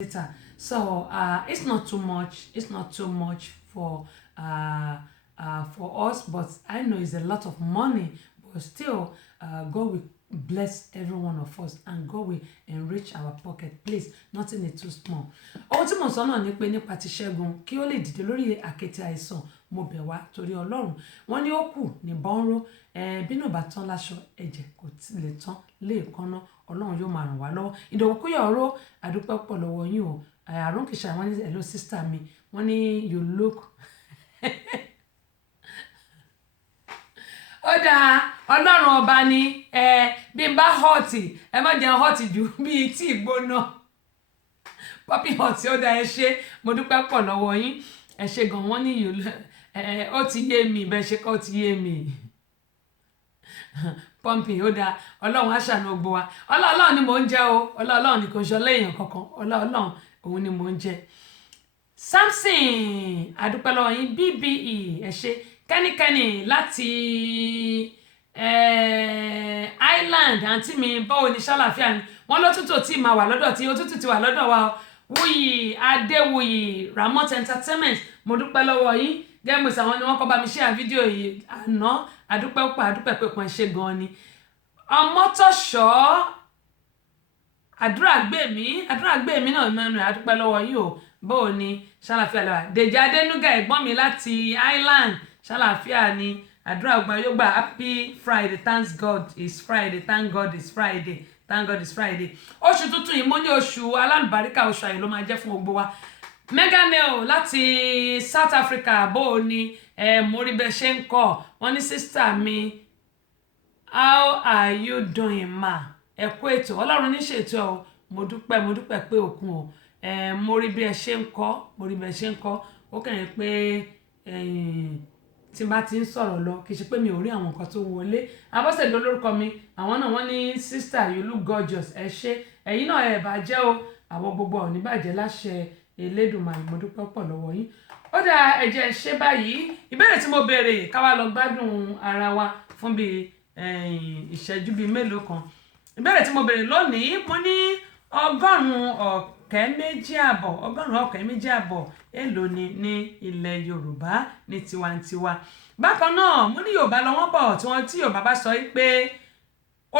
So it's not too much. It's not too much for us, but I know it's a lot of money. But still, God will bless every one of us, and God will enrich our pocket. Please, nothing is too small. Ohun tí mo sọ náà ni pé nípa ti Ṣẹ́gun kí ó lè dìde lórí àkéte àìsàn mo bẹ̀ wá torí Ọlọ́run. Wọ́n ní ó kù ní bọ́nró bínú bá tán láṣọ ẹ̀jẹ̀ kò lè tán léèkánná. Ọlọ́run yóò máa ràn wá lọ́wọ́. Ìdòwú Kúyọ̀rọ̀ àdúpẹ́ pọ̀ lọ́wọ́ yín o. Àrùn kìsà wọ́n ní hello sister mi. Wọ́n ní you look ó dáa Ọlọ́run ọba ni bí n bá họ́ọ̀tì ẹ má jẹun họ́ọ̀tì jù bíi tí ìgbóná poppy hot ó dáa ẹ ṣé mo dúpẹ́ pọ̀ lọ́wọ́ yín ẹ ṣé gan wọ́n ní ó ti yé mi bẹ́ẹ̀ ṣe kọ́ ó ti yé mi pọ́ǹpì ó dáa Ọlọ́run á ṣàánú gbogbo wa Ọlọ́run ni mò ń jẹ́ o Ọlọ́run ni kò ṣọlẹ́ èèyàn kankan Ọlọ́run òun ni mò ń jẹ́. Samson àdúpẹ́ lọ́wọ́ yín BBE ẹ ṣé kẹ́nikẹ́ni láti Island àǹtí mi báwo ni ṣàlàfíà ni wọ́n lótútù tí máa wà lọ́dọ̀ tí òtútù ti wà lọ́dọ̀ wa Wúyì Adéwuyì Ramot Entertainment mo dúpẹ́ lọ́wọ́ yín gẹ́gbèsè àwọn ni wọ́n kọ́ bá mi ṣe fídíò yìí àná àdúpẹ́ pa àdúpẹ́ pé kan ṣe gan ni Ọmọ́tọ̀ṣọ́ àdúrà gbé mi náà mẹ́nu àdúpẹ́ lọ́wọ́ yín o báwo ni ṣàlàfíà lọ́wọ́ Dèjì Adénúgà ẹ̀gbọ́n mi láti Island ṣàlàfíà ni àdúrà ọgbà yóò gbà happy Friday thank God it's Friday thank God it's Friday thank God it's Friday. Oṣù tuntun yìí mo ní oṣù alálùbáríkà oṣù ayọ̀ ló máa jẹ́ fún gbogbo wa. Meganel láti South Africa bó ni mo rí bẹ́ẹ̀ ṣe ń kọ́ wọ́n ní sister mi how are you doing ma ẹ kú ètò Ọlọ́run ní ṣètò ọ mo dúpẹ́ pé òkun o mo rí bí ẹ ṣe ń kọ́ ó kàn yín pé tí n bá ti ń sọ̀rọ̀ lọ kì í ṣe pé mi ò rí àwọn nǹkan tó wọlé Abọ́sẹ̀dé olórúkọ mi àwọn náà wọ́n ní sister you look gorgeous ẹ ṣé ẹ̀yin náà ẹ̀ bàjẹ́ o àwọn gbogbo ò ní bàjẹ́ láṣẹ Elédùmarè mo dúpẹ́ pọ̀ lọ́wọ́ yín. Ó dáa ẹ jẹ́ ṣe báyìí ìbéèrè tí mo béèrè ká wá lọ gbádùn ara wa fún bí ìṣẹ́jú bíi mélòó kan. Ìbéèrè tí mo béèrè lónìí mo ní ọgọ́rùn-ún ọ̀kẹ́ méjì àbọ̀ èlò ni ní ilẹ̀ Yorùbá ní tiwantiwa. Bákan náà mo ní Yorùbá lọ́wọ́ bọ̀ tí Yorùbá bá sọ pé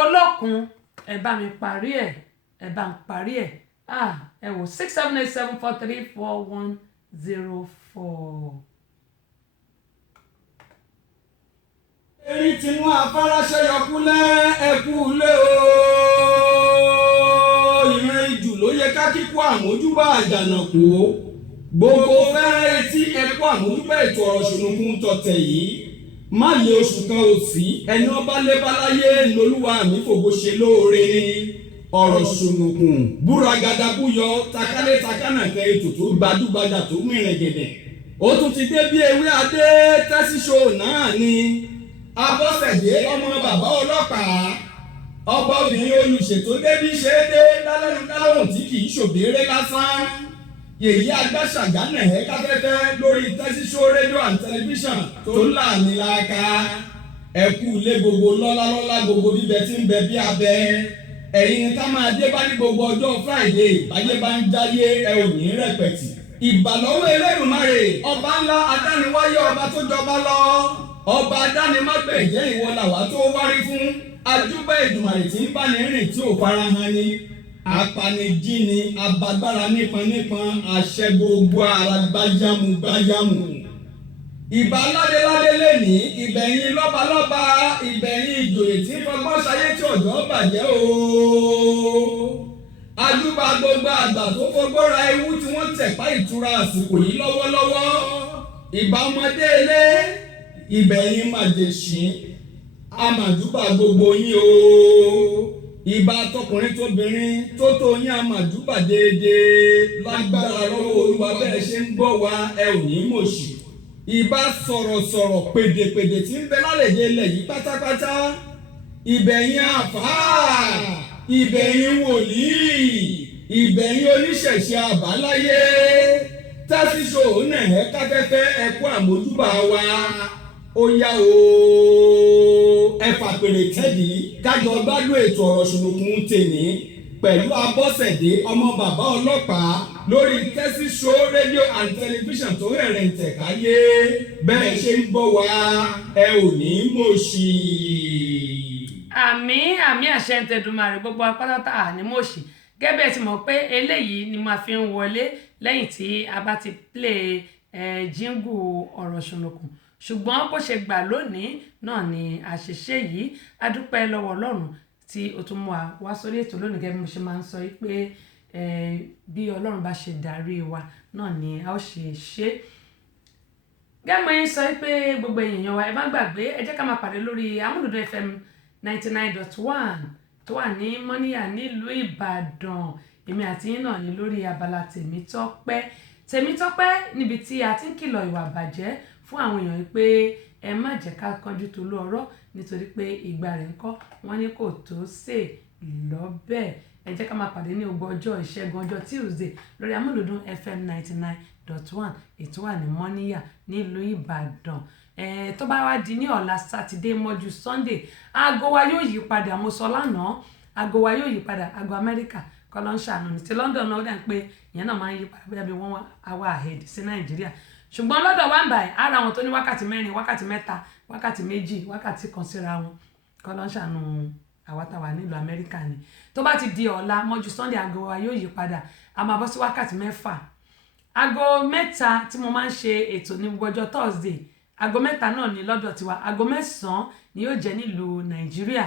olókun ẹ bá mi parí ẹ̀ ẹ wò 67874341004. Erin tinú afárá ṣẹyọkúlẹ̀ ẹkú lé o ìran ìjù ló yẹ ká kíkó àmójúbà àjànàkú gbogbo fẹ́rẹ́ etí ẹkú àmójúbà ètò ọ̀rọ̀ ṣùnùkùn tọ̀tẹ̀ yìí má lé oṣù kan ò sí ẹni ọba lébáláyé lolúwa mi fògo ṣe lóore ní ọ̀rọ̀ ṣùnùkùn búragàdà búyọ takálé takánàkẹ́ ètò tó gbajúgbajà tó mìíràn gẹ̀dẹ̀ ó tún ti dé bí ewé adé tẹ́síṣò náà ni Abọ́sẹ̀dé ọmọ bàbá ọlọ́pàá ọba obìnrin olùṣètò débí ṣe é dé lálẹ́nu dáhùn tí kì í ṣòbéèrè lásán yèyí agbáṣàgánà ẹ̀ káfẹ́fẹ́ lórí tẹ́síṣó rédíò and tẹlifíṣàn tó láàmì láàka ẹ̀kú ilé gbogbo lọ́lá gbogbo bíbẹ tí ń bẹ bí abẹ ẹ̀yin ká máa dé bá ní gbogbo ọjọ́ Friday báyé bá ń jáyé ẹ ò ní rẹpẹ̀tì ìbàlọ́wọ́ Elédùmarè ọba ńlá adániwáyé ọba tó jọba lọ ọba adánimágbẹ̀jẹ́ ìwọ làwa tó wárí fún ajúbà Èdùmàrè tí ń bá ní rìn tí ò farahàn ni apanijíni abagbára nípọn àṣẹ gbogbo ara gbáyàmù ìbà ládéládé lẹ́ni ìbẹ̀yìn lọ́balọ́ba ìbẹ̀yìn ìjòyè tí fọgbọ́n ṣayé tí ọ̀dọ́ bàjẹ́ o ajúbà gbogbo àgbà tó fọgbọ́n ra ewu tí wọ́n tẹ̀pá ìtura àsìkò yìí lọ́wọ́lọ́wọ́ ìbà ọmọdé ilé ìbẹ̀yìn màjèṣí àmàjúbà gbogbo yín o ìbà tọkùnrin tóbìnrin tó tó yín àmàjúbà déédéé lágbára lọ́wọ́ Olúwa bẹ́ẹ̀ ṣe ń gbọ́ wa ẹ ò ní mọ̀ṣì ìbà sọ̀rọ̀sọ̀rọ̀ pèdèpèdè tí ń bẹ lálẹ́dẹ̀ ilẹ̀ yìí pátápátá ìbẹ̀yìn àfáà ìbẹ̀yìn wòlíì ìbẹ̀yìn oníṣẹ̀ṣe àbáláyé tásíṣò náà ẹ káfẹ́fẹ́ ẹkú àmójúbà wa ó yá o ẹ fàpèrè tẹ́dí kájọ gbádùn ètò ọ̀rọ̀ ṣùnùkùn tèmi pẹ̀lú Abọ́sẹ̀dé ọmọ bàbá ọlọ́pàá lórí Tẹ́sí Show rédíò and tẹlifíṣàn tó rẹ̀rẹ̀ ń tẹ̀káyé bẹ́ẹ̀ ṣe ń gbọ́ wa ẹ ò ní mọ̀ọ́ṣì. àmì àṣẹ ń tẹ̀dùmarè gbogbo apátátá àní mọ̀ọ́ṣì gẹ́gẹ́ bí ẹ ti mọ̀ pé eléyìí ni máa fi ń wọlé lẹ́yìn tí a bá ti play jíngù ọ̀rọ̀ ṣùnùkùn ṣùgbọ́n bó ṣe gbà lónìí náà ni àṣìṣe yìí a dúpẹ́ lọ́wọ́ Ọlọ́run tí ó tún mú wa wá sórí ètò lónìí gẹ́gẹ́ bí mo ṣe máa ń sọ pé bí Ọlọ́run bá ṣe darí wa náà ni a ó ṣe ṣe. gẹ́gẹ́ mo yín sọ pé gbogbo èèyàn wa ẹ má gbàgbé ẹ jẹ́ ká máa pàdé lórí Amúlùdún FM 99.1 tó wà ní Mọ́níyà nílùú Ìbàdàn èmi àti yín náà ní lórí abala Tèmítọ́pẹ́ níbi tí a ti ń kìlọ̀ ìwà ìbàjẹ́ fún àwọn èèyàn pé ẹ má jẹ́ ká kánjú tolú ọ̀rọ̀ nítorí pé ìgbà rẹ̀ ń kọ́ wọ́n ní kò tó sè lọ́bẹ̀ ẹ jẹ́ ká máa pàdé ní gbogbo ọjọ́ ìṣẹ́gun ọjọ́ Tuesday lórí Amúlùdún FM 99.1 ètò wà ní Mọ́níyà nílùú Ìbàdàn tó bá wá di ní ọ̀la sátidé mọ́jú Sunday aago wa yóò yí padà mo sọ lánàá aago wa yóò yí padà aago Amẹ́ríkà kọ́ ló ń ṣàánú ní ti London náà ó dà pé ìyẹn náà máa ń yí padà bí 1 hour ahead sí Nàìjíríà ṣùgbọ́n lọ́dọ̀ wá ń báyìí ara wọn tó ní wákàtí 4 wákàtí 3 wákàtí 2 wákàtí kan síra wọn kọ́ ló ń ṣàánú àwátàwà nílùú Amẹ́ríkà ni tó bá ti di ọ̀la mọ́jú Sunday aago wa yóò yí padà a máa bọ́ sí wákàtí 6 aago 3 tí mo máa ń ṣe ètò ní gbogbo ọjọ́ Thursday aago 3 náà ní lọ́dọ̀ tiwa aago 9 ni yóò jẹ́ nílùú Nàìjíríà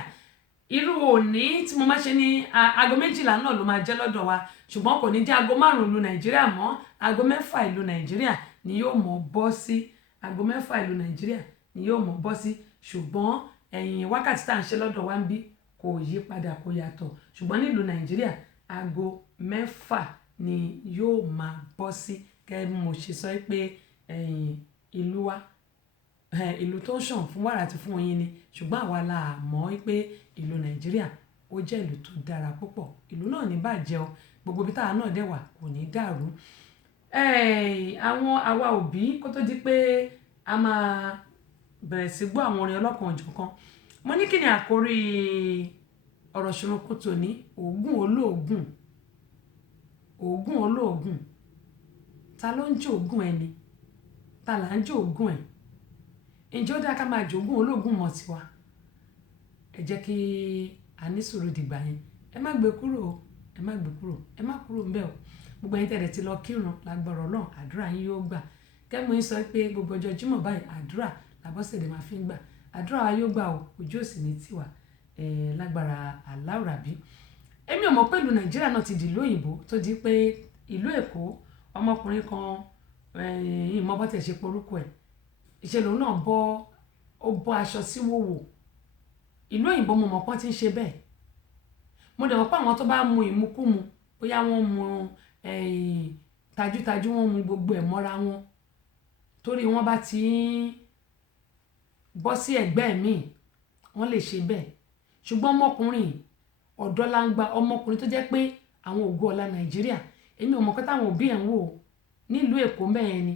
irú òní tí mo máa ṣe ní aago 12 náà ló máa jẹ́ lọ́dọ̀ wa ṣùgbọ́n kò ní jẹ́ aago 5 ìlú Nàìjíríà mọ́ aago 6 ìlú Nàìjíríà ni yóò mọ̀ bọ́ sí aago 6 ìlú Nàìjíríà ni yóò mọ̀ bọ́ sí ṣùgbọ́n ẹ̀yìn wákàtí tá à ń ṣe lọ́dọ̀ wa ń bí kò yí padà kò yàtọ̀ ṣùgbọ́n nílùú Nàìjíríà aago 6 ni yóò máa bọ́ sí kẹ́ mo ṣe sọ pé ìlú wa ìlú tó ń ṣàn fún wàrà àti fún oyin ni ṣùgbọ́n àwa la mọ̀ pé ìlú Nàìjíríà ó jẹ́ ìlú tó dára púpọ̀ ìlú náà ní bàjẹ́ o gbogbo ibi táwa náà dẹ̀ wà kò ní dàrú àwọn àwa òbí kó tó di pé a máa bẹ̀rẹ̀ sí gbọ́ àwọn orin ọlọ́kan òjọ̀kan mo ní kí ni àkórí ọ̀rọ̀ ṣùnùkùn tòní òògùn olóògùn ta ló ń jogún ẹni ta là ń jogún ẹ̀ ǹjẹ́ ó dáa ká máa jogún olóògùn mọ́ tiwa ẹ jẹ́ kí a ní sùúrù dìgbà yẹn ẹ má gbé kúrò ẹ má kúrò ńbẹ̀ o gbogbo ẹ̀yin tẹ̀lé ti lọ kírun lágbọ̀rọ̀ náà àdúrà yín yóò gbà kẹ́mu yín sọ pé gbogbo ọjọ́ Jímọ̀ báyìí àdúrà làbọ́sẹ̀dé máa fi ń gbà àdúrà wa yóò gbà o ojú òsì ní tiwa lágbára aláwùrábí èmi ò mọ̀ pé ìlú Nàìjíríà náà ti di ìlú òyìnbó tó di pé ìlú Èkó ọmọkùnrin kan ìmọ̀ bọ́tẹ̀ ṣe porúkọ ẹ̀ ìṣẹ̀lẹ̀ náà bọ́ aṣọ sí wòwò ìlú òyìnbó mo mọ̀ pọ́n ti ń ṣe bẹ́ẹ̀ mo dẹ̀ mọ̀ pé àwọn tó bá mu ìmukúmu bóyá wọ́n mu tajútajú wọ́n mu gbogbo ẹ̀ mọ́ra wọn torí wọ́n bá ti ń bọ́ sí ẹ̀gbẹ́ mi wọ́n lè ṣe bẹ́ẹ̀ ṣùgbọ́n ọmọkùnrin ọ̀dọ́langba ọmọkùnrin tó jẹ́ pé àwọn ògo ọ̀la Nàìjíríà èmi ò mọ̀ pé táwọn òbí ẹ̀ ń wò nílùú Èkó mẹ́rin ni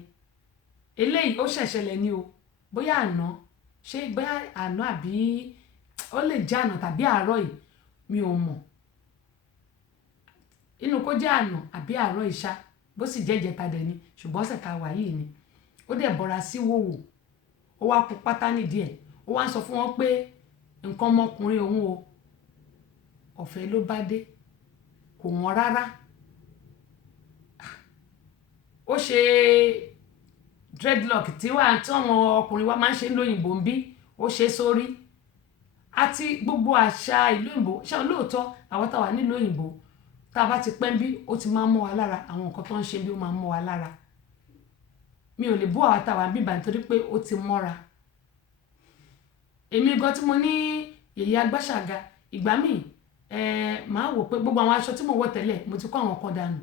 eléyìí ó ṣẹ̀ṣẹlẹ̀ ní o bóyá àná àbí ó lè jẹ́ àná tàbí àárọ̀ yìí mi ò mọ̀ inú kó jẹ́ àná àbí àárọ̀ ìṣá bó sì jẹ́ ìjẹta dẹ̀ ni ṣùgbọ́n ọ̀sẹ̀ tá a wà yìí ni ó dẹ̀ bọ́ra sí wòwò ó wá kú pátá nídìí ẹ̀ ó wá ń sọ fún wọn pé nǹkan ọmọkùnrin òun o ọ̀fẹ́ ló bá dé kò wọ́n rárá ó ṣe dreadlock tí àwọn ọkùnrin wa máa ń ṣe lóyìnbó ń bí ó ṣe sórí àti gbogbo àṣà ìlú òyìnbó ṣé lóòótọ́ àwọn táwa nílùú òyìnbó tá a bá ti pẹ́ ń bí ó ti máa ń mọ́ wa lára àwọn nǹkan tó ń ṣe bí ó máa ń mọ́ wa lára mi ò lè bú àwọn táwa bíbà nítorí pé ó ti mọ́ra èmi gan tí mo ní yèyé agbáṣàga ìgbà míì máa wò pé gbogbo àwọn aṣọ tí mo wọ̀ tẹ́lẹ̀ mo ti kó àwọn kan dànù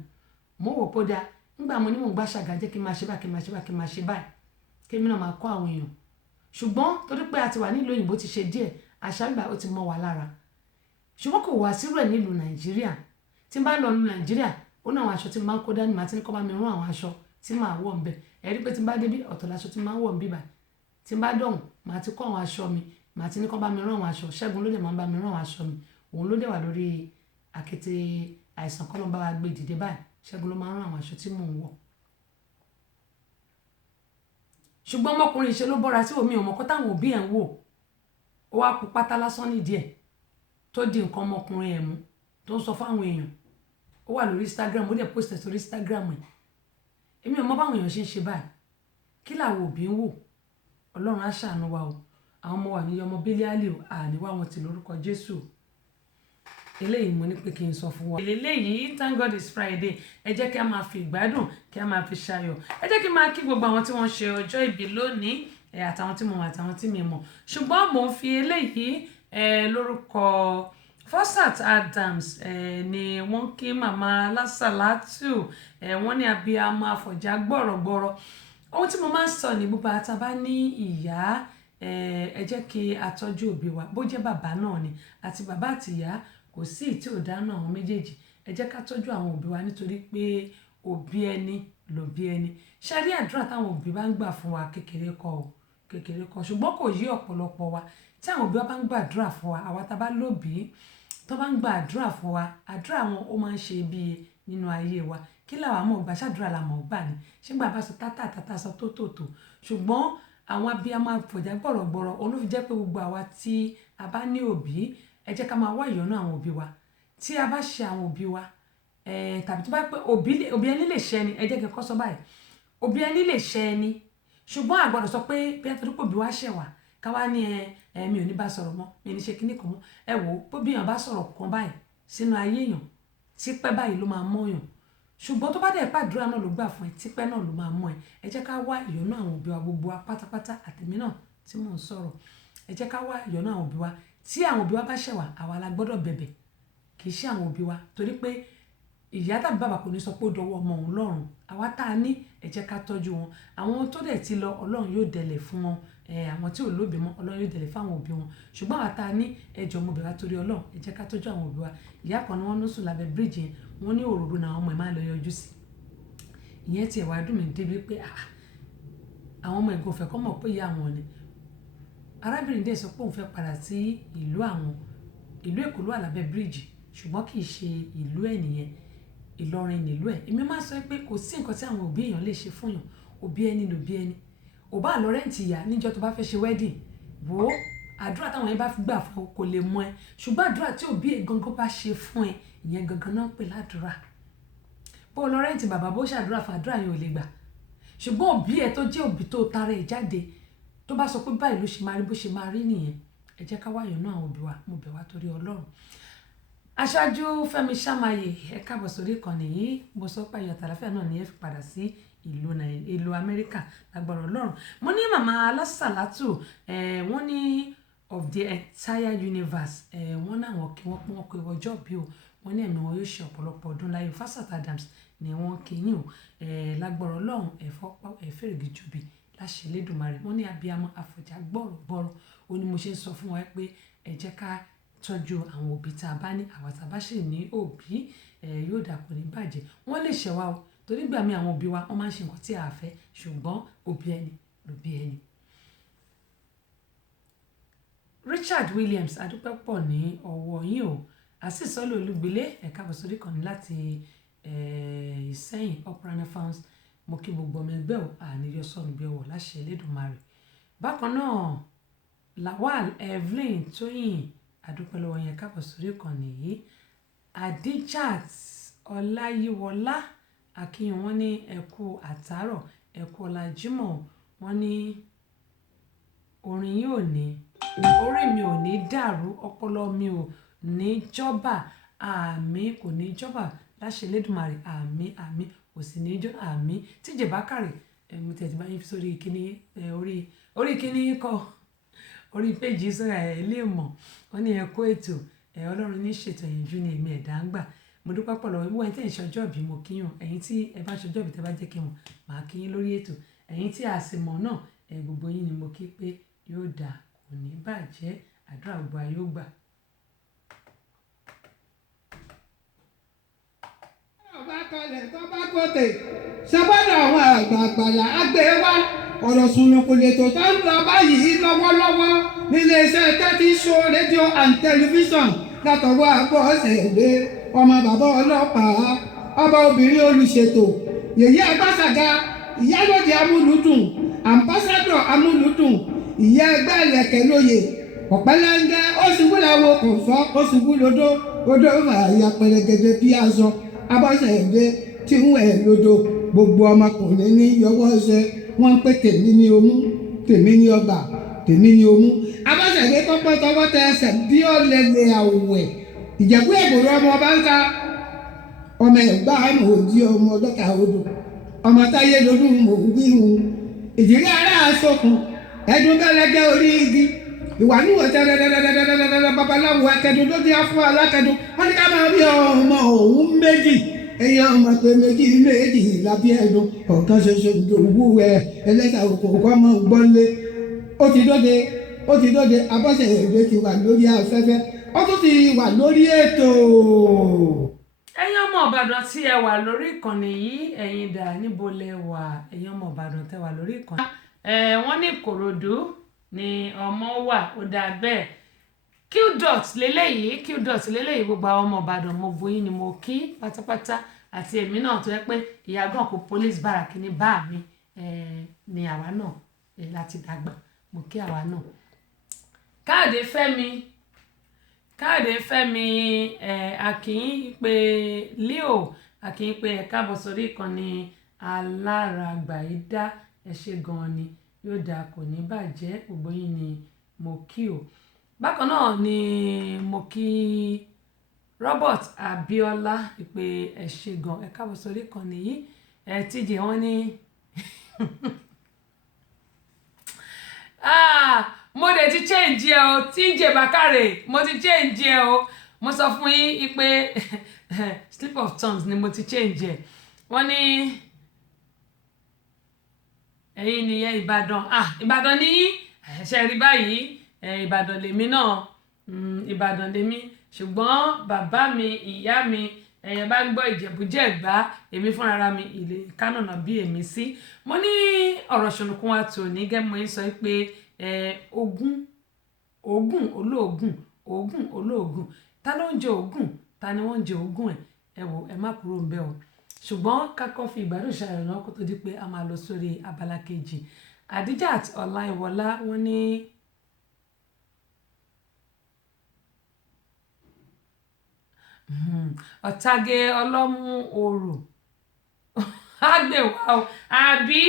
mo wò pé ó dáa nígbà mo ní mò ń gbáṣàga jẹ́ kí n máa ṣe báyìí kí n máa ṣe báyìí kí n máa ṣe báyìí kí èmi náà máa kọ́ àwọn èèyàn ṣùgbọ́n torí pé a ti wà nílùú òyìnbó ti ṣe díẹ̀ àṣà ìgbà ó ti mọ́ wa lára ṣùgbọ́n kò wá sírú ẹ̀ nílùú Nàìjíríà tí n bá lọ lu Nàìjíríà ó ní àwọn aṣọ tí n máa ń kó dání màá ti ní kọ́ bá mi rán àwọn aṣọ tí màá wọ̀ ńbẹ̀ ẹ rí pé tí n bá débí ọ̀tọ̀ láṣọ tí n máa ń wọ̀ ńbí báyìí tí n bá dọ̀hùn màá ti kó àwọn aṣọ mi màá ti ní kọ́ bá mi rán àwọn aṣọ Ṣẹ́gun ló dẹ̀ máa ń bá mi rán àwọn aṣọ mi òun ló dẹ̀ wà lórí àkété àìsàn kọ́ ló ń bá wa gbé dìde báyìí Ṣẹ́gun ló máa ń rán àwọn aṣọ tí mò ń wọ̀ ṣùgbọ́n ọmọkùnrin ṣe ló bọ́ra sí omi ọmọkọ́ táwọn òbí ẹ̀ ń wò ó wá kú pátá lásán nídìí ẹ̀ tó di nǹkan ọmọkùnrin ẹ̀ mú tó ń sọ fáwọn èèyàn ó wà lórí Instagram ó dẹ̀ post ẹ̀ sórí Instagram ẹ̀ èmi ò mọ báwọn èèyàn ṣe ń ṣe báyìí kí làwọn òbí ń wò Ọlọ́run á ṣàánú wa o àwọn ọmọ wa ní ọmọ Bílíálì o àníwá wọn ti lórúkọ Jésù eléyìí mo ní pé kí n sọ fún wa. eléyìí Thank God it's Friday ẹ jẹ́ kí a máa fi ìgbádùn kí a máa fi ṣayọ̀ ẹ jẹ́ kí n máa kí gbogbo àwọn tí wọ́n ṣe ọjọ́ ìbí lónìí àtàwọn tí mo mọ̀ àtàwọn tí mi mọ̀ ṣùgbọ́n mo ń fi eléyìí lórúkọ Fosat Adams ni wọ́n kí màmá Lásàlátù wọ́n ní abiyamọ àfọ̀já gbọ̀rọ̀gbọ̀rọ̀ ohun tí mo máa ń sọ ní gbogbo àtàbá ní ìyá ẹ jẹ́ kí a tọ́jú òbí wa bó jẹ́ bàbá náà ni àti bàbá àti ìyá kò sí tí ò dáná àwọn méjèèjì ẹ jẹ́ ká tọ́jú àwọn òbí wa nítorí pé òbí ẹni lòbí ẹni ṣe rí àdúrà táwọn òbí bá ń gbà fún wa kékeré kọ́ ṣùgbọ́n kò yí ọ̀pọ̀lọpọ̀ wa tí àwọn òbí wa bá ń gbàdúrà fún wa àwa tá a bá lóbìí tó bá ń gba àdúrà fún wa àdúrà wọn ó máa ń ṣe bí nínú ayé wa kí làwa mọ̀ gbà ṣàdúrà la mọ̀ gbà ni ṣégbà bá sọ tátà sọ tó ṣùgbọ́n àwọn abiyamọ àfọ̀já gbọ̀rọ̀gbọ̀rọ̀ olófi jẹ́ pé gbogbo àwa tí a bá ní òbí ẹ jẹ́ ká máa wá ìyọ́nú àwọn òbí wa tí a bá ṣe àwọn òbí wa tàbí tó bá pẹ́ òbí ẹni lè ṣe ẹni ẹ jẹ́ kí n kọ́ sọ báyìí òbí ẹni lè ṣe ẹni ṣùgbọ́n a gbọ́dọ̀ sọ pé bí a torí pé òbí wa ṣẹ̀ wá ká wá ní mi ò ní bá sọ̀rọ̀ mọ́ mi ò ní ṣe kíní kan mọ́ ẹ wò ó bí èèyàn bá sọ̀rọ̀ kan báyìí sínú ayé èèyàn típẹ́ báyìí ló máa mọ́ èèyàn ṣùgbọ́n tó bá dẹ̀ pàdúrà náà ló gbà fún ẹ típẹ́ náà ló máa mọ́ ẹ jẹ́ ká wá ìyọ́nú àwọn òbí wa gbogbo wa pátápátá àtẹ̀mí náà tí mò ń sọ̀rọ̀ ẹ jẹ́ ká wá ìyọ́nú àwọn òbí wa tí àwọn òbí wa bá ṣẹ̀ wá àwa la gbọ́dọ̀ bẹ̀bẹ̀ kì í ṣe àwọn òbí wa torí pé ìyá tàbí bàbá kò ní sọ pé ó dọwọ́ ọmọ òun lọ́rùn àwa tá a ní ẹ jẹ́ ká tọ́jú wọn àwọn tó dẹ̀ ti lọ Ọlọ́run yóò dẹ̀lẹ̀ fún wọn àwọn tí ò lóbi mọ́ Ọlọ́run yóò dẹ̀lẹ̀ fáwọn òbí wọn ṣùgbọ́n àwa tá a ní ẹjọ́ ọmọ bẹ̀rẹ̀ torí Ọlọ́run ẹ jẹ́ ká tọ́jú àwọn òbí wa ìyá kan ni wọ́n ló sùn lábẹ́ bíríìjì yẹn wọ́n ní òróró náà ọmọ ẹ̀ máa lọ yọjú sí ìyẹn tiẹ̀ wá dùn mí débi pé àwọn ọmọ ẹ̀gbọ́n fẹ́ kọ́ mọ̀ pé ìyá àwọn ni arábìnrin dẹ̀ sọ pé òun fẹ́ padà sí ìlú àwọn ìlú Èkó ló wà lábẹ́ bíríìjì ṣùgbọ́n kì í ṣe ìlú ẹ̀ nìyẹn Ìlọrin nílùú ẹ̀ èmi máa sọ pé kò sí nǹkan tí àwọn òbí èèyàn lè ṣe fún yàn òbí ẹni lòbí ẹni ò bá lọ rẹ́ǹtì ìyá níjọ́ tó bá fẹ́ ṣe wedding wò ó àdúrà táwọn yẹn bá fi gbà fún kò lè mọ ẹ ṣùgbọ́n àdúrà tí òbí ẹ gangan bá ṣe fún ẹ ìyẹn gangan náà ń pè ládùúrà bó lọ rẹ́ǹtì bàbá bó ṣàdúrà fún àdúrà yẹn ò lè gbà ṣùgbọ́n òbí ẹ tó jẹ́ òbí tó tara ẹ̀ jáde tó bá sọ pé báyìí ló ṣe máa rí bó ṣe máa rí nìyẹn ẹ jẹ́ ká wáyọ̀ náà àwọn òbí wa mo bẹ̀ wá torí Ọlọ́run aṣáájú Fẹ́mi Ṣàmáyé ẹ káàbọ̀ sórí ìkànnì yìí mo sọ pé ayọ̀ àtàlàfíà náà ni ẹ fi padà sí ìlú Amẹ́ríkà lágbára Ọlọ́run mo ní màmá Lásàlátù wọ́n ní of the entire universe wọ́n náà wọ́n kí wọ́n pọ́n wọn pé ọjọ́ bí o wọ́n ní ẹ̀mí wọn yóò ṣe ọ̀pọ̀lọpọ̀ ọdún láyé Fosat Adams ni wọ́n kí yín o lágbára Ọlọ́run ẹ̀fẹ́rẹ̀gì jùbí láṣẹ Elédùmarè wọ́n ní abiyamọ àfọ̀já gbọ̀rọ̀gbọ̀rọ̀ ó ní mo ṣe ń sọ fún wa pé ẹ jẹ́ ká tọ́jú àwọn òbí tá a bá ní àwa tá a bá ṣì ní òbí yóò dà kò ní bàjẹ́ wọ́n lè ṣẹ̀ wá o torí gbà mí àwọn òbí wa wọ́n máa ń ṣe nǹkan tí a fẹ́ ṣùgbọ́n òbí ẹni lòbí ẹni. Richard Williams adúpẹ́ pọ̀ ní ọwọ́ yín o àṣìṣọ́lẹ̀ olúgbilé ẹ̀ka àbọ̀sórí kan ní láti Ìsẹ́yìn Operana Farms mo kí gbogbo ọmọ ẹgbẹ́ ò àníyọ sọnù bí ọwọ́ láṣẹ Elédùmarè. Bákan náà Lawal Evelyn Tóyìn adúpẹ́ lọ́wọ́ yẹn káàbọ̀ sórí ìkànnì yìí Adijat Ọláyíwọlá akínyìn wọ́n ní ẹ̀kú àtàárọ̀ ẹ̀kú ọ̀làjímọ̀ wọ́n ní orin yìí ò ní orí mi ò ní dàrú ọpọlọ mi ò ní jọba àmì kò ní jọba láṣẹ Elédùmarè àmì kò sì ní jọ àmì tíjẹ bákàrẹ mo tẹ̀sí báyìí fi sórí kíní orí kíní kọ́ orí péjì sọ́ra ẹ̀ lè mọ̀ wọ́n ní ẹ̀kọ́ ètò Ọlọ́run ní ṣètò ìyànjú ni èmi ẹ̀dá ń gbà mo dúpẹ́ pọ̀ lọ́wọ́ ìwọ̀n tẹ̀ ń ṣọjọ́ bí mo kíyàn ẹ̀yin tí ẹ bá ṣọjọ́ bí tẹ́ bá jẹ́ kí wọn màá kíyìn lórí ètò ẹ̀yin tí a sì mọ̀ náà gbogbo yín ni mo kí pé yóò dà kò ní bàjẹ́ àdúrà gbogbo ayé ó gbà. ọba kọlẹ̀ tó bá gòkè ṣàbọ̀dọ̀ àwọn àgbààgbàlà àgbẹ̀ wa ọ̀rọ̀ sùnùkùn lètò tó ń lọ báyìí lọ́wọ́lọ́wọ́ nílé iṣẹ́ 30 Show rédíò and tẹlifíṣọ̀n látọwọ́ àgbọ̀ ọ̀sẹ̀ ọmọ bàbá ọlọ́pàá ọba obìnrin olùṣètò yèyí agbáṣàga ìyálòdì amúlùdùn àmbásádọ̀ amúlùdùn ìyá ẹgbẹ́ ẹlẹ́kẹ̀ lóye ọ̀pẹ́lẹ́ngẹ́ ó ṣubú làwọn kò fọ́ ó ṣubú lódó odó àyà pẹ̀lẹ́gẹ̀dẹ̀ bí aṣọ abọ́sẹ̀dé tí ń wẹ̀ lódò gbogbo ọmọkùnrin ní yọwọ́ ṣe wọ́n ń pè tèmi ní omú tèmi ní ọgbà tèmi ní omú abọ́sẹ̀dé tọ́pẹ́ tọwọ́ tẹ ẹsẹ̀ bí ó lẹ́lẹ̀ àwẹ̀ ìjẹ̀bú ègbòrò ọmọ ọba ń ta ọmọ ẹ̀gbá àmọ̀ òdi ọmọ ọlọ́ta odò ọmọ táyé lolú mò ń gbíhun ìdílé ará àsokùn ẹdun gẹ́lẹ́gẹ́ orí igi ìwà níwò tẹ́lẹ̀tẹ́lẹ̀tẹ́lẹ̀ babaláwo akẹ́dùn ló dé fún alákẹ́dùn wọ́n ní ká máa rí ọmọ òun méjì èèyàn ọmọ pé méjì lábí ẹ̀dùn ọ̀kan ṣoṣo ìdòwú ẹlẹ́ta òkò ọmọ gbọ́nlé ó ti dóde Abọ́sẹ̀dé ti wà lórí afẹ́fẹ́ ó tún ti wà lórí ètò. ẹ̀yin ọmọ Ìbàdàn tí ẹ wà lórí ìkànnì yìí ẹ̀yin dà níbo lẹ wà ẹ̀yin ọmọ Ìbàdàn tẹ wà lórí ìkànnì. wọ́n ní Ìkòròdú ni ọmọ wà ó dáa bẹ́ẹ̀ qdot lélẹ́yìí gbogbo àwọn ọmọ Ìbàdàn mo bu yín ni mo kí pátápátá àti èmi náà tó yẹ pé ìyàgàn kò police barrack ní bá mi ni àwa náà láti dàgbà mo kí àwa náà. Káàdé Fẹ́mi Akínpé Leo Akínpé ẹ káàbọ̀ sórí ìkànnì Aláràgbàyídá ẹ ṣé gan-an ni yóò dáa kò ní bàjẹ́ gbogbo yín ni mo kí o. Bákan náà ni mo kí Robert Abiola ìpè ẹ ṣé gan ẹ káàbọ̀ sórí ìkànnì yìí TJ wọ́n ní mo dẹ̀ ti change ẹ o TJ Bakare mo ti change ẹ o mo sọ fún yín pé slip of tongues ni mo ti change ẹ wọ́n ní ẹ̀yin nìyẹn Ìbàdàn ní ṣe rí báyìí Ìbàdàn lèmi náà Ìbàdàn lèmi ṣùgbọ́n bàbá mi ìyá mi ẹ̀yàn bá ń gbọ́ Ìjẹ̀bú-Jẹ̀gbá èmi fúnra mi ilé Kánò náà bí èmi sí. mo ní ọ̀rọ̀ ṣùnùkún wa tò ní gẹ́gẹ́ yín sọ pé Ògún olóògùn ta ló ń jẹ Ògún ta ni wọ́n ń jẹ Ògún ẹ wò ẹ má kúrò ń bẹ̀ o ṣùgbọ́n kákọ́ fi ìgbádùn ṣàrẹ̀ náà kó tó di pé a máa lọ sórí abala kejì. Adijat Ọláìwọlá wọ́n ní ọ̀tàgé ọlọ́mú òrò àgbèwà o àbí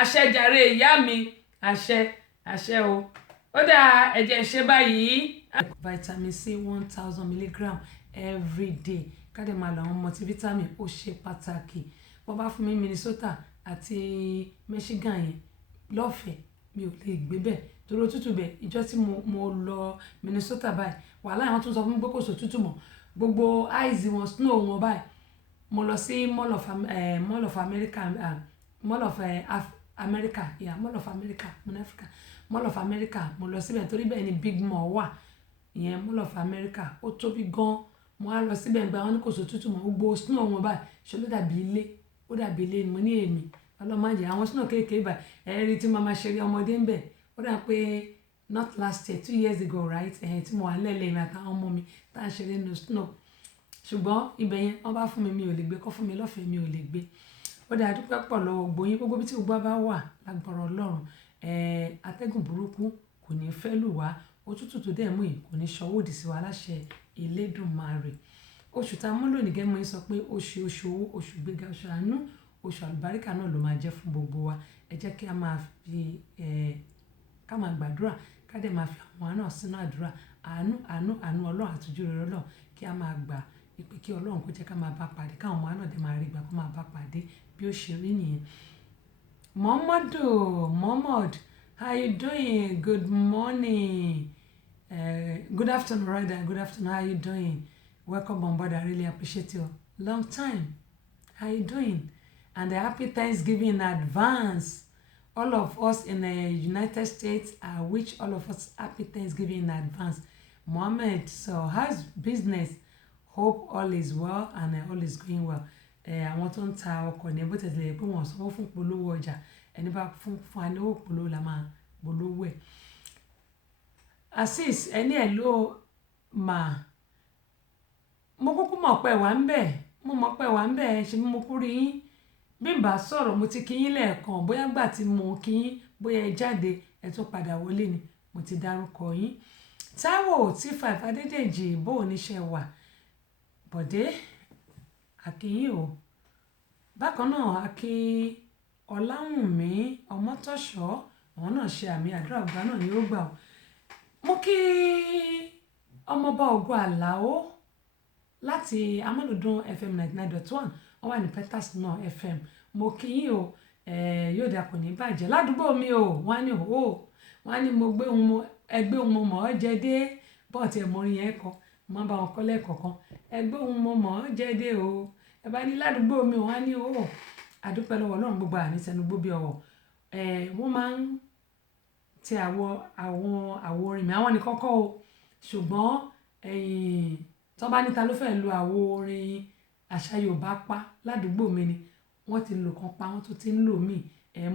àṣẹ jàre ìyá mi àṣẹ o ó dáa ẹ̀jẹ̀ ṣe báyìí. Vitamin C 1000 milligram every day káde máa lo àwọn multivitamin ó ṣe pàtàkì wọ́n bá fún mi Minnesota àti Michigan yẹn lọ́fẹ̀ẹ́ mi ò lè gbé bẹ́ẹ̀ torí òtútù bẹ́ẹ̀ ìjọ tí mo lọ Minnesota báyìí wàhálà àwọn tó ń sọ fún mi pé kò sòtútù mọ́ gbogbo ice wọn snow wọn báyìí mo lọ sí Mall of America mo lọ síbẹ̀ torí bẹ́ẹ̀ ni Big Mall wà ìyẹn Mall of America ó tóbi gan-an mo á lọ síbẹ̀ nígbà wọn ní kò sòtútù mọ́ gbogbo snow wọn báyìí ṣe ló dàbí ilé ni mo ní èmi ọlọ́mọdé àwọn snow kéékèé báyìí ẹ̀rí tí màmá ṣe rí ọmọdé ń bẹ̀ ó dà pé not last year 2 years ago right tí mo wà lẹ́lẹ̀ ìrìn àtàwọn ọmọ mi tá à ń ṣeré no snow ṣùgbọ́n ibẹ̀ yẹn wọ́n bá fún mi ò lè gbé kọ́ fún mi lọ́fẹ̀ẹ́ mi ò lè gbé ó dà dúpẹ́ pọ̀ lọ́wọ́ gbóyin gbogbo bí tí gbogbo bá wà lágbára Ọlọ́run atẹ́gùn burúkú kò ní fẹ́ lù wá òtútù tó dẹ̀ mú yìí kò ní ṣọwọ́ òdì sí wa láṣẹ Elédùmarè. Oṣù tá a mú lónìí gẹ́gẹ́ sọ pé oṣù owó oṣù gbéga oṣù àánú oṣù àlùbáríkà náà ló máa jẹ́ fún gbogbo wa ẹ jẹ́ kí a máa fi ká máa gbàdúrà ká dẹ̀ máa fi àwọn náà sínú àdúrà àánú Ọlọ́run àtújú rere Ọlọ́run kí a máa gbà ìpè kí Ọlọ́run kó jẹ́ ká máa bá pàdé káwọn ọmọ náà dẹ̀ máa rí gbà kó máa bá pàdé bí ó ṣe rí nìyẹn. Mohammed, how you doing? Good morning. Good afternoon, rather. Good afternoon. How you doing? Welcome on board. I really appreciate you. Long time. How you doing? And a happy Thanksgiving in advance. All of us in the United States, I wish all of us happy Thanksgiving in advance. Mohammed, so how's business? Hope all is well and all is going well. Àwọn tó ń ta ọkọ̀ ní bó tẹ̀lé pé wọ́n sanwó fún polówó ọjà ẹni bá fún aníwò polówó la máa polówó ẹ̀. Asis ẹni ẹ̀ ló mà mo kúkú mọ̀ pé wà ń bẹ̀ mo mọ̀ pé wà ń bẹ̀ ṣe mo kú rí yín bí n bá sọ̀rọ̀ mo ti kí yín lẹ́ẹ̀kan bóyá gbà tí mo kí yín bóyá ẹ jáde ẹ tún padà wọlé ni mo ti dárúkọ yín. Táíwò T5 Adédèjì bó o níṣẹ́ wà Bọ̀dé àkíyìn o bákan náà àkí Ọláwùnmí Ọmọ́tọ́ṣọ́ àwọn náà ṣe àmì àdúrà ọgbà náà ni ó gbà ó. Mo kí ọmọọba Ògo Àlàó láti Amúlùdùn FM 99.1 wọ́n wà ní Peters náà FM mo kí yín o yóò dà kò ní bàjẹ́ ládùúgbò mi o wọ́n á ní o wọ́n á ní mo gbé ẹgbẹ́ ohun mo mọ̀ ọ́ jẹ dé bọ́ọ̀tì ẹ̀mọ́rin yẹn kọ mo bá wọn kọ́ lẹ́ẹ̀kọ̀ọ̀kan ẹgbẹ́ ohun mo mọ̀ ọ́ jẹ dé o ẹ bá ní ládùúgbò mi wọ́n á ní o àdúpẹ́ lọ́wọ́ Ọlọ́run gbogbo àníṣẹ́nugbó bí ọwọ́ wọ́n máa ń tẹ àwo orin mi àwọn ní kọ́kọ́ o ṣùgbọ́n tó bá níta ló fẹ́ lo àwo orin àṣà Yorùbá pa ládùúgbò mi ni wọ́n ti lò kan pa wọ́n tó ti ń lò mí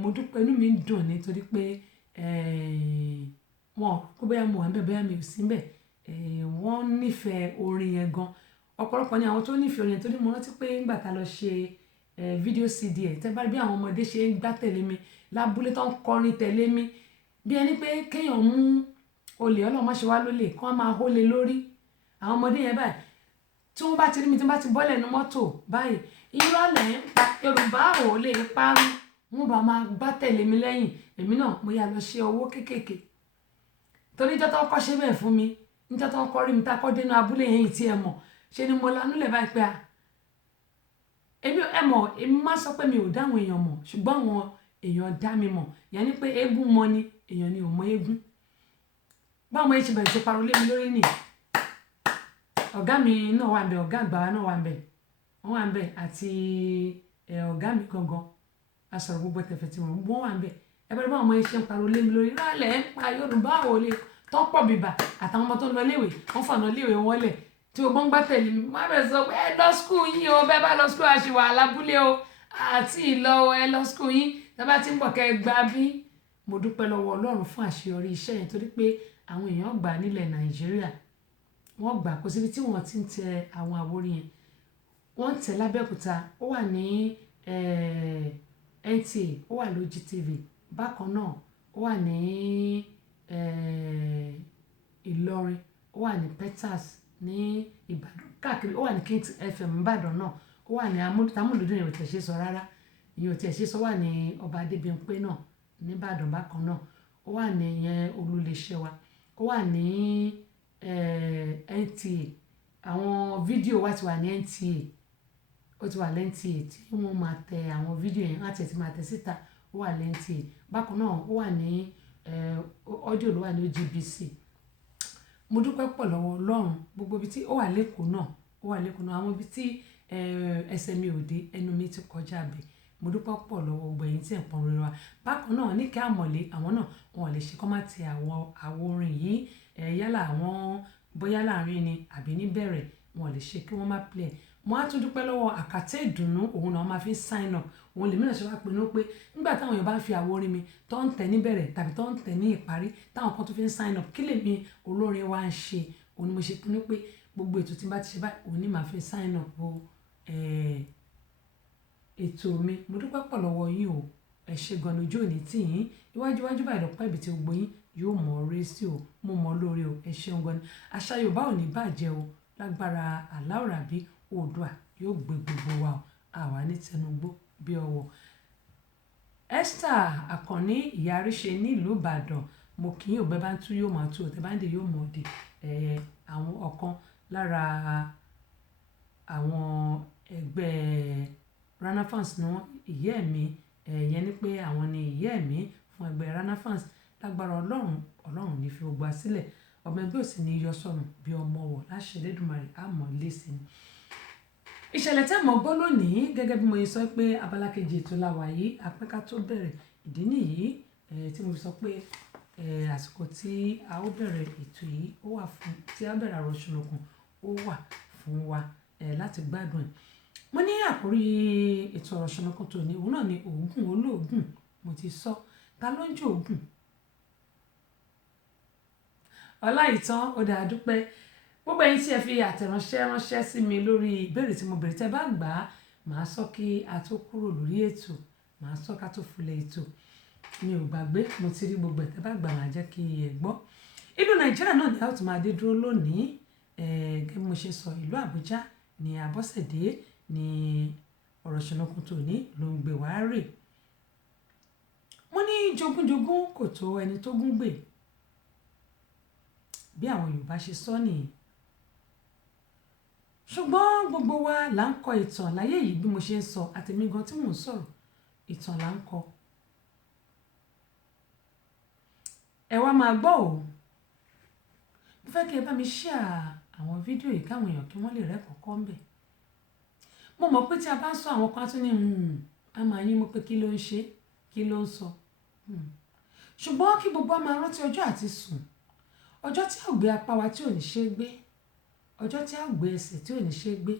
mo dúpẹ́ inú mi ń dùn nítorí pé wọn kó bóyá mo wà ń bẹ̀ bóyá mi ò sí ń bẹ̀ wọ́n nífẹ̀ẹ́ orin yẹn gan ọ̀pọ̀lọpọ̀ ni àwọn tó nífẹ̀ẹ́ orin yẹn torí mo rántí pé ńgbà tá lọ ṣe fídíò CD ẹ̀ tẹ́ bá rí bí àwọn ọmọdé ṣe ń gbá tẹ̀lé mi lábúlé tó ń kọrin tẹ̀lé mi bí ẹni pé kéèyàn mú olè ọlọ́mọ ṣe wá lólè kí wọ́n máa hólé lórí àwọn ọmọdé yẹn báyìí tí wọ́n bá ti rí mi tí wọ́n bá ti bọ́lẹ̀ ní mọ́tò báyìí irọ́ lẹ̀ ń pa Yorùbá ò lè parun wọ́n bá máa gbá tẹ̀lé mi lẹ́yìn èmi náà mo yà lọ ṣe owó kéékèèké torí ìjọ́ tó ń kọ́ ṣe bẹ́ẹ̀ fún mi níjọ́ tó ń kọ́ rí mi tá a kọ́ dénú abúlé yẹn tí ẹ mọ̀ ṣe ni mo lanú lẹ̀ báyìí pé èmi máa sọ pé mi ò dáhùn èèyàn mọ̀ ṣùgbọ́n àwọn èèyàn dá mi mọ̀ yẹn ni pé eégún mọ ni èèyàn ni ò mọ eégún báwọn èèyàn ṣe bẹ̀rẹ̀ ṣe parọ́ lé mi lórí nì ọ̀gá mi náà wà ń bẹ̀ ọ̀gá àgbà náà wà ń bẹ̀ wọ́n wà ń bẹ̀ àti ọ̀gá mi gangan asọ̀rọ̀ gbogbo tẹ̀fẹ̀ tí wọ́n wà ń bẹ̀ ẹ bá rí báwọn èèyàn ṣe ń parọ́ lé mi lórí rálẹ̀ ń pa Yorùbá ò lè tó pọ̀ bìbà àtàwọn ọmọ tó ń lọ léèwé wọ́n fọ̀nà léèwé wọn lẹ̀ tí o gbọ́n gbá tẹ̀lé mi má bẹ̀ sọ pé ẹ lọ skul yín o bẹ́ẹ̀ bá lọ skul àṣìwà alábúlé o àti ìlọ ẹ lọ skul yín tẹ́ bá ti ń bọ̀ kẹ́ ẹ gbá bí. Mo dúpẹ́ lọ́wọ́ Ọlọ́run fún àṣeyọrí iṣẹ́ yẹn torí pé àwọn èèyàn gbà nílẹ̀ Nàìjíríà wọ́n gbà kó síbi tí wọ́n ti ń tẹ àwọn àwòrán yẹn wọ́n ń tẹ̀ lábẹ́òkúta ó wà ní NTA ó wà lójú TV bákan náà ó wà ní Ìlọrin ó wà ní Peters ní Ìbàdàn káàkiri ó wà ní Kings FM Ìbàdàn náà ó wà ní Amúlùdùn ìrìn òtẹ̀ ṣe sọ rárá ìyẹn òtẹ̀ ṣe sọ wà ní Ọba Adébímpé náà nìbàdàn bákan náà ó wà ní yẹn olùléṣẹ́ wa ó wà ní NTA àwọn fídíò wa ti wà ní NTA ó ti wà ní NTA tí wọ́n máa tẹ àwọn fídíò yẹn láti ti máa tẹ síta ó wà ní NTA bákan náà ó wà ní ọ́díò ló wà ní OGBC. Mo dúpẹ́ pọ̀ lọ́wọ́ Ọlọ́run gbogbo ibi tí ó wà lẹ́kọ̀ọ́ náà àwọn ibi tí ẹsẹ̀ mi ò dé ẹnu mi ti kọjá bẹ̀ mo dúpẹ́ pọ̀ lọ́wọ́ gbogbo ẹ̀yin tí ẹ̀ pọn rere wa bákan náà ní kí àmọ̀lé àwọn náà wọn ò lè ṣe kọ́ máa tẹ àwo orin yìí yálà àwọn bóyá láàrin ni àbí níbẹ̀rẹ̀ wọn ò lè ṣe kí wọ́n má play mo á tún dúpẹ́ lọ́wọ́ àkàtẹ́ ìdùnnú òun náà máa fi sign up òun lèmi náà ṣe wá pinnu pé nígbà táwọn èèyàn bá ń fi àwo orin mi tó ń tẹ̀ níbẹ̀rẹ̀ tàbí tó ń tẹ̀ ní ìparí táwọn kan tó fi ń sign up kí lèmi olórin wa ń ṣe òun ni mo ṣe pinnu pé gbogbo ètò tí n bá ti ṣe báyìí òun ni màá fi sign up ètò mi mo dúpẹ́ pọ̀ lọ́wọ́ yín o ẹ ṣé gan ojú òní tì yín iwájú báyìí lọ́pọ̀ ibi tí gbogbo yín yóò mọ̀ ọ́ rẹ́ sí o mo mọ̀ ọ́ lórí o ẹ ṣeun gan ni àṣà Yorùbá ò ní bàjẹ́ o lágbára Allahu Rabi Oòduà yóò gbé gbogbo wa o àwa ní tẹnugbó bí ọwọ́. Esther Akànní ìyá àríṣe nílùú Ìbàdàn mo kì í òbẹ́ bá ń tú yóò máa tú òtẹ́ bá ń dè yóò mọ̀ ọ́ dé àwọn ọ̀kan lára àwọn ẹgbẹ́ Rana Fans ní ìyá ẹ̀mí yẹn ni pé àwọn ni ìyá ẹ̀mí fún ẹgbẹ́ Rana Fans lágbára Ọlọ́run ní fi gbogbo sílẹ̀ ọmọ ẹgbẹ́ òsì ní yọ sọnù bí ọmọ wọ̀ láṣẹ Elédùmarè àmọ́ lẹ́sìn ni. Ìṣẹ̀lẹ̀ tẹ́ mọ̀ gbọ́ lónìí gẹ́gẹ́ bí mo yẹ sọ pé abala kejì ètò la wà yìí apẹ́ká tó bẹ̀rẹ̀ ìdí nìyí tí mo fi sọ pé àsìkò tí a ó bẹ̀rẹ̀ ètò yìí ó wà fún tí a bẹ̀rẹ̀ Àrọ̀ Ṣùnùkùn ó wà fún wa láti gbádùn ẹ̀. Mo ní àkórí ètò Ọ̀rọ̀ Ṣùnùkùn tòní òun náà ni oògùn olóògùn mo ti sọ ta ló ń jẹ́ oògùn Ọláìtàn ó dáa dúpẹ́ gbogbo ẹ̀yin tí ẹ fi àtẹ̀ránṣẹ́ ránṣẹ́ sí mi lórí ìbéèrè tí mo béèrè tẹ́ bá gbà á màá sọ kí a tó kúrò lórí ètò màá sọ ká tó fulẹ̀ ètò mi ò gbàgbé mo ti rí gbogbo ẹ̀ tẹ́ bá gbà máa jẹ́ kí ẹ gbọ́. Ìlú Nàìjíríà náà ni a ó tún máa dé dúró lónìí gẹ́gẹ́ bí mo ṣe sọ ìlú Àbújá ní Abọ́sẹ̀dé ní ọ̀rọ̀ ṣùnùkùn tòní ló ń gbé wá rè. wọ́n ní jogúnjogún kò tó ẹni tó gún gbè bí àwọn Yorùbá ṣe sọ nìyí ṣùgbọ́n gbogbo wa là ń kọ ìtàn láyé yìí bí mo ṣe ń sọ àtèmi gan tí mò ń sọ̀rọ̀ ìtàn là ń kọ. ẹ wá máa gbọ́ ò mo fẹ́ kí ẹ bá mi share àwọn fídíò yìí káwọn èèyàn kí wọ́n lè rẹ́kọ̀ọ́ kọ́ ń bẹ̀. mo mọ̀ pé tí a bá ń sọ àwọn kan tún ní a máa yín mú pé kí ló ń ṣe kí ló ń sọ ṣùgbọ́n kí gbogbo a máa rántí ọjọ́ àti sùn ọjọ́ tí a ò gbé apá wa tí ò ní ṣe é gbé ọjọ́ tí a ò gbé ẹsẹ̀ tí ò ní ṣe é gbé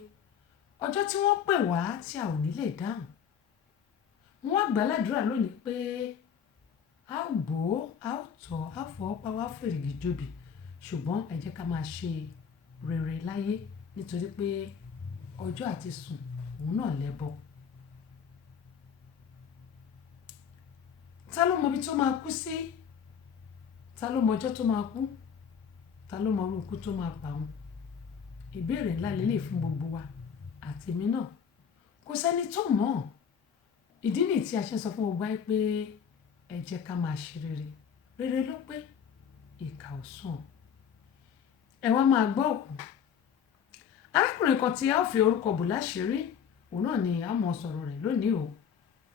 ọjọ́ tí wọ́n pè wá tí a ò ní lè dáhùn. mo wá gbàládùra lónìí pé a ò gbó a ò tọ́ a fọwọ́ pa wá fèrègì jòbì ṣùgbọ́n ẹ jẹ́ ká máa ṣe rere láyé nítorí pé ọjọ́ àti sùn òun náà lẹ́bọ. ta ló mọ ibi tó máa kú sí ta ló mọ ọjọ́ tó máa kú ta ló mọ orú ikú tó máa pa òun. ìbéèrè ńlá lélẹ̀ fún gbogbo wa àtèmi náà kò sẹ́ni tó mọ̀ ìdí nìyí tí a ṣe ń sọ fún gbogbo ayé pé ẹ jẹ́ ká máa ṣe rere rere ló pé ìkà ò sùn. ẹ wá máa gbọ́ òkú arákùnrin kan tí a ó fi orúkọ bò láṣìírí òun náà ni a mọ̀ sọ̀rọ̀ rẹ̀ lónìí o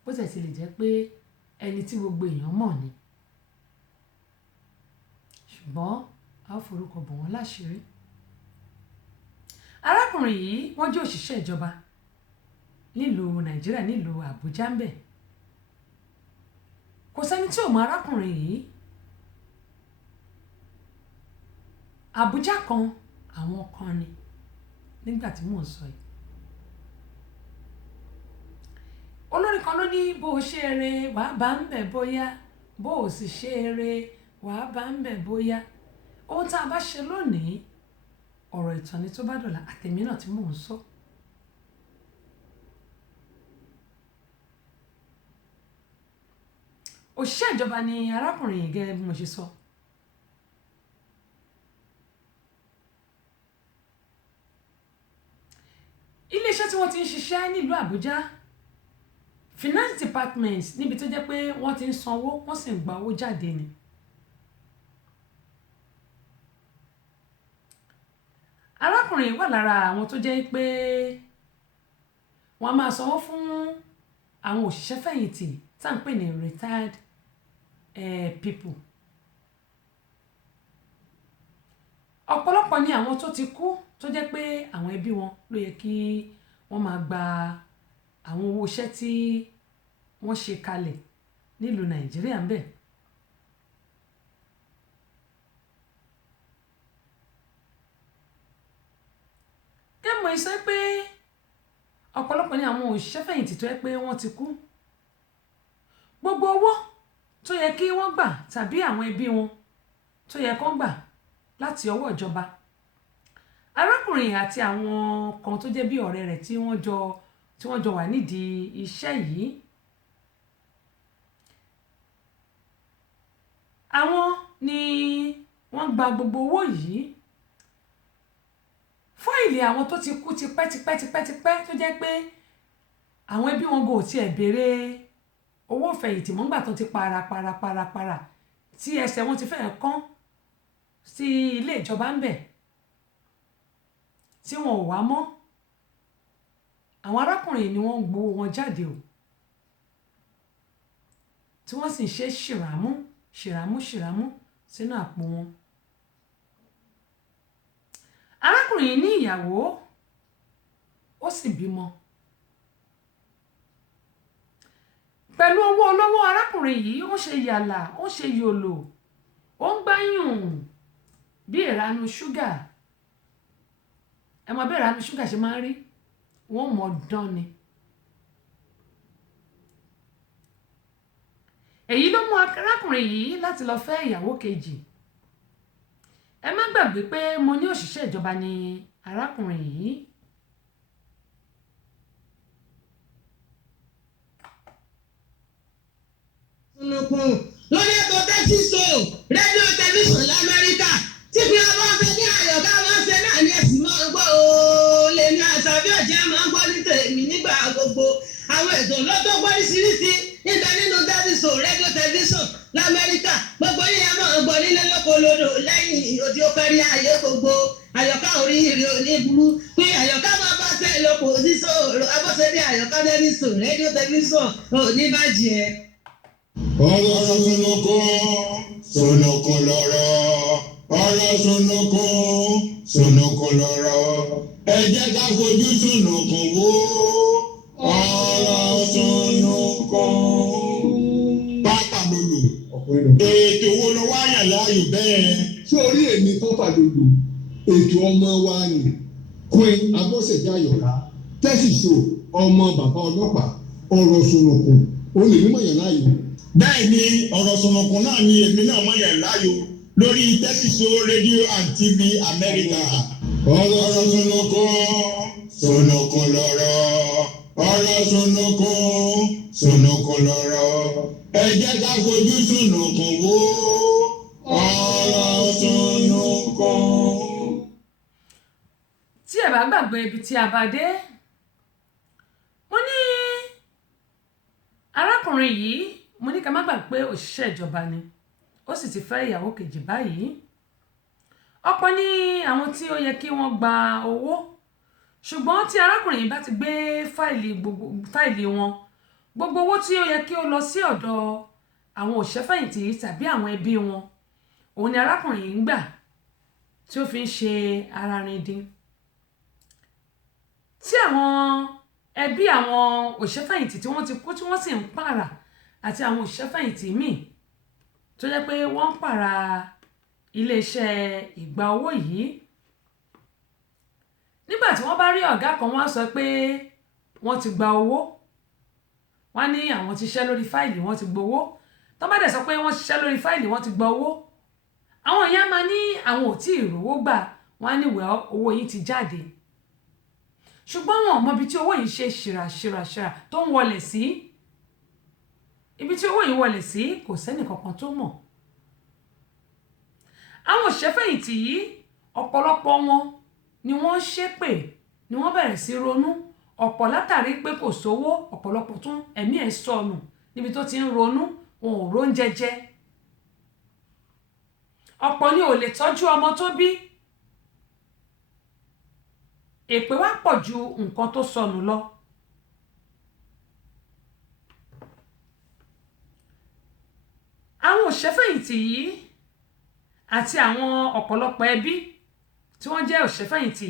bó tẹ̀ ti lè jẹ́ pé ẹni tí gbogbo èèyàn mọ̀ ni ṣùgbọ́n a ó forúkọ bò wọ́n láṣìírí. arákùnrin yìí wọ́n jẹ́ òṣìṣẹ́ ìjọba nílùú Nàìjíríà nílùú Àbújá ń bẹ̀. kò sẹ́ni tí ò mọ arákùnrin yìí. Àbújá kan àwọn kan ni nígbà tí mò ń sọ yìí. olórin kan ló ní bó o ṣe eré wàá bá ń bẹ̀ bóyá bó o sì ṣe eré wàá bá ń bẹ̀ bóyá ohun tá a bá ṣe lónìí ọ̀rọ̀ ìtàn ni tó bá dọ̀la àtẹ̀mí náà tí mò ń sọ. òṣìṣẹ́ ìjọba ni arákùnrin yìí gẹ́gẹ́ bí mo ṣe sọ. iléeṣẹ́ tí wọ́n ti ń ṣiṣẹ́ nílùú Àbújá finance department níbi tó jẹ́ pé wọ́n ti ń sanwó wọ́n sì ń gba owó jáde ni. arákùnrin wà lára àwọn tó jẹ́ pé wọ́n máa sanwó fún àwọn òṣìṣẹ́ fẹ̀yìntì tá à ń pè ní retired people. ọ̀pọ̀lọpọ̀ ni àwọn tó ti kú tó jẹ́ pé àwọn ẹbí wọn ló yẹ kí wọ́n máa gba àwọn owó iṣẹ́ tí wọ́n ṣe kalẹ̀ nílùú Nàìjíríà ń bẹ̀. kẹ́mọ̀ ẹ sọ pé ọ̀pọ̀lọpọ̀ ni àwọn òṣìṣẹ́ fẹ̀yìntì tó yẹ pé wọ́n ti kú. gbogbo owó tó yẹ kí wọ́n gbà tàbí àwọn ẹbí wọn tó yẹ kó gbà láti ọwọ́ ìjọba arákùnrin àti àwọn kan tó jẹ́ bí ọ̀rẹ́ rẹ̀ tí wọ́n jọ wà nídìí iṣẹ́ yìí àwọn ni wọ́n gba gbogbo owó yìí. fáìlì àwọn tó ti kú tipẹ́tipẹ́ tó jẹ́ pé àwọn ẹbí wọn kò tiẹ̀ béèrè owó fẹ̀yìntì mọ́ngbà tó ti para tí ẹsẹ̀ wọn ti fẹ́ẹ̀ kán sí ilé ìjọba ń bẹ̀ tí wọn ò wá mọ́ àwọn arákùnrin ni wọ́n ń gbowó wọn jáde o tí wọ́n sì ń ṣe ṣìràmú sínú àpò wọn. arákùnrin yìí ní ìyàwó ó sì bímọ. pẹ̀lú owó olówó arákùnrin yìí ó ṣe yàlà ó ṣe yòlò ó ń gbáyùn bí ìranu ṣúgà. ẹ mọ̀ bí ìranu ṣúgà ṣe máa ń rí wọ́n mọ̀ dán ni. èyí ló mú arákùnrin yìí láti lọ fẹ́ ìyàwó kejì. ẹ má gbàgbé pé mo ní òṣìṣẹ́ ìjọba ni arákùnrin yìí. lórí ètò tẹ́sísò rédíò tẹlifíṣàn lamẹ́ríkà tí fi ọba ṣe ní àyọ̀ká wọn ṣe náà ní ẹ̀sìn máa ń gbọ́ ooo lè ní àṣà bí ọ̀jẹ̀ máa ń gbọ́ ní tèmi nígbà gbogbo àwọn ètò lọ́tọ́ gbọ́ríṣiríṣi níta nínú tẹ́sísò rédíò tẹlifíṣàn lamẹ́ríkà gbogbo yìí máa ń gbọ́ nílé lóko lódò lẹ́yìn òdi ó kárí ayé gbogbo àyọ̀ká oríire òní burú pé àyọ̀ká máa bá ṣe lóko sísọ abọ́sẹ̀ ní àyọ̀ká tẹ́sísò rédíò tẹlifíṣàn òní bàjẹ́. Ọ̀rọ̀ sunukun sunukun lọ̀rọ̀ ọ̀rọ̀ sunukun sunukun lọ̀rọ̀ ẹ jẹ́ ká fojú sunukun wò ọ̀rọ̀ sunukun. Pápá lolo ètò wo ló wá yàn láàyò bẹ́ẹ̀. Sórí èmi pápá lolo ètò ọmọ wa ni Queen Abọ́sẹ̀dé Àyọ̀ká tẹ́sísò ọmọ bàbá ọlọ́pàá ọ̀rọ̀ sunukun ó lè mímọ̀ yàn láàyò. Bẹ́ẹ̀ ni ọ̀rọ̀ sunukun náà ni èmi náà mọ̀ yàn láàyò lórí tẹ́sísò rédíò and TV Amẹ́ríkà. Ọ̀rọ̀ sunukun sunukun lọ̀rọ̀ ọ̀rọ̀ sunukun sunukun lọ̀rọ̀ ẹ jẹ́ ká fojú sunukun wò ọ̀rọ̀ sunukun. Tí ẹ bá gbàgbé ibi tí a bá dé, mo ní arákùnrin yìí, mo ní ká má gbàgbé pé òṣìṣẹ́ ìjọba ni ó sì ti fẹ́ ìyàwó kejì báyìí. Ọ̀pọ̀ ní àwọn tí ó yẹ kí wọ́n gba owó, ṣùgbọ́n tí arákùnrin yìí bá ti gbé fáìlì wọn, gbogbo owó tí ó yẹ kí ó lọ sí ọ̀dọ̀ àwọn òṣìṣẹ́fẹ̀yìntì tàbí àwọn ẹbí wọn, òun ni arákùnrin yìí ń gbà tí ó fi ń ṣe ara rin dín. Tí àwọn ẹbí àwọn òṣìṣẹ́fẹ̀yìntì tí wọ́n ti kú tí wọ́n sì ń pààrà àti àwọn òṣìṣẹ́fẹ̀yìntì míì tó jẹ́ pé wọ́n ń pààrà iléeṣẹ́ ìgbà owó yìí, nígbà tí wọ́n bá rí ọ̀gá kan wọ́n á sọ pé wọ́n ti gba owó, wọ́n ní àwọn ti ṣiṣẹ́ lórí fáìlì wọ́n ti gbowó. Tó bá dẹ̀ sọ pé wọ́n ṣiṣẹ́ lórí fáìlì wọ́n ti gba owó, àwọn èèyàn máa ní àwọn ò tí ì rówó gbà, wọ́n á ní wẹ̀ owó yìí ti jáde. Ṣùgbọ́n wọn ò mọ ibi tí owó yìí ṣe ṣìràṣìràṣìrà tó ń wọlé sí. Ibi tí owó yìí wọlé sí kò sẹ́nì kankan tó mọ̀. Àwọn òṣìṣẹ́fẹ̀yìntì yìí ọ̀pọ̀lọpọ̀ wọn ni wọ́n ṣépè, ni wọ́n bẹ̀rẹ̀ sí ronú. Ọ̀pọ̀ látàrí pé kò sówó, ọ̀pọ̀lọpọ̀ tún ẹ̀mí ẹ̀ sọnù níbi tó ti ń ronú, wọn ò róúnjẹ jẹ. Ọ̀pọ̀ ni ò lè tọ́jú ọmọ tó bí. Èpè wá pọ̀ ju nǹkan tó sọnù lọ. Àwọn òṣìṣẹ́fẹ̀yìntì yìí àti àwọn ọ̀pọ̀lọpọ̀ ẹbí tí wọ́n jẹ́ òṣìṣẹ́fẹ̀yìntì